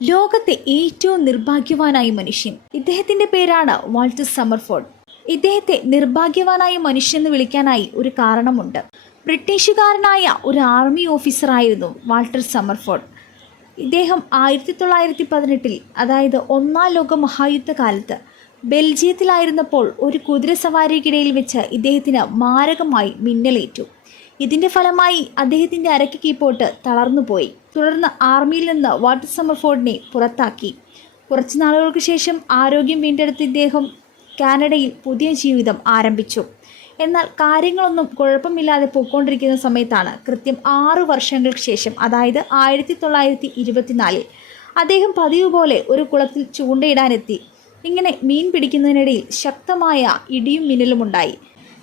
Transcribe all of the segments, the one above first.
ലോകത്തെ ഏറ്റവും നിർഭാഗ്യവാനായ മനുഷ്യൻ. ഇദ്ദേഹത്തിന്റെ പേരാണ് വാൾട്ടർ സമർഫോർഡ്. ഇദ്ദേഹത്തെ നിർഭാഗ്യവാനായ മനുഷ്യൻ എന്ന് വിളിക്കാനായി ഒരു കാരണമുണ്ട്. ബ്രിട്ടീഷുകാരനായ ഒരു ആർമി ഓഫീസറായിരുന്നു വാൾട്ടർ സമർഫോർഡ്. ഇദ്ദേഹം 1918 അതായത് ഒന്നാം ലോക മഹായുദ്ധകാലത്ത് ബെൽജിയത്തിലായിരുന്നപ്പോൾ ഒരു കുതിരസവാരിക്കിടയിൽ വെച്ച് ഇദ്ദേഹത്തിന് മാരകമായി മിന്നലേറ്റു. ഇതിൻ്റെ ഫലമായി അദ്ദേഹത്തിൻ്റെ അരക്ക് കീപ്പോട്ട് തളർന്നുപോയി. തുടർന്ന് ആർമിയിൽ നിന്ന് വാൾട്ടർ സമർഫോർഡിനെ പുറത്താക്കി. കുറച്ച് നാളുകൾക്ക് ശേഷം ആരോഗ്യം വീണ്ടെടുത്ത ഇദ്ദേഹം കാനഡയിൽ പുതിയ ജീവിതം ആരംഭിച്ചു. എന്നാൽ കാര്യങ്ങളൊന്നും കുഴപ്പമില്ലാതെ പോയിക്കൊണ്ടിരിക്കുന്ന സമയത്താണ് കൃത്യം 6 വർഷങ്ങൾക്ക് ശേഷം, അതായത് 1924 അദ്ദേഹം പതിവ് പോലെ ഒരു കുളത്തിൽ ചൂണ്ടയിടാനെത്തി. ഇങ്ങനെ മീൻ പിടിക്കുന്നതിനിടയിൽ ശക്തമായ ഇടിയും മിന്നലുമുണ്ടായി.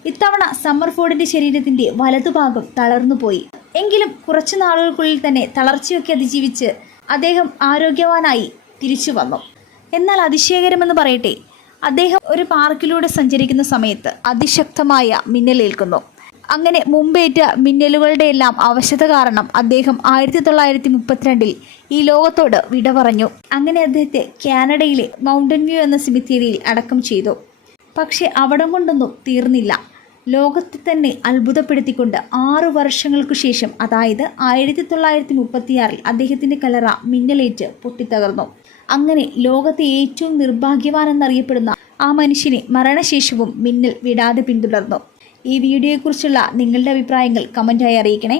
ഇത്തവണ സമർഫോർഡിൻ്റെ ശരീരത്തിൻ്റെ വലതുഭാഗം തളർന്നുപോയി. എങ്കിലും കുറച്ചു നാളുകൾക്കുള്ളിൽ തന്നെ തളർച്ചയൊക്കെ അതിജീവിച്ച് അദ്ദേഹം ആരോഗ്യവാനായി തിരിച്ചു വന്നു. എന്നാൽ അതിശയകരമെന്ന് പറയട്ടെ, അദ്ദേഹം ഒരു പാർക്കിലൂടെ സഞ്ചരിക്കുന്ന സമയത്ത് അതിശക്തമായ മിന്നലേൽക്കുന്നു. അങ്ങനെ മുമ്പേറ്റ മിന്നലുകളുടെ എല്ലാം അവശത കാരണം അദ്ദേഹം 1932 ഈ ലോകത്തോട് വിട പറഞ്ഞു. അങ്ങനെ അദ്ദേഹത്തെ കാനഡയിലെ മൗണ്ടൻ വ്യൂ എന്ന സെമിത്തേരിയിൽ അടക്കം ചെയ്തു. പക്ഷെ അവിടം കൊണ്ടൊന്നും തീർന്നില്ല. ലോകത്തെ തന്നെ അത്ഭുതപ്പെടുത്തിക്കൊണ്ട് 6 വർഷങ്ങൾക്കു ശേഷം, അതായത് 1936 അദ്ദേഹത്തിൻ്റെ കല്ലറ മിന്നലേറ്റ് പൊട്ടിത്തകർന്നു. അങ്ങനെ ലോകത്തെ ഏറ്റവും നിർഭാഗ്യവാൻ എന്നറിയപ്പെടുന്ന ആ മനുഷ്യനെ മരണശേഷവും മിന്നൽ വിടാതെ പിന്തുടർന്നു. ഈ വീഡിയോയെക്കുറിച്ചുള്ള നിങ്ങളുടെ അഭിപ്രായങ്ങൾ കമൻറ്റായി അറിയിക്കണേ.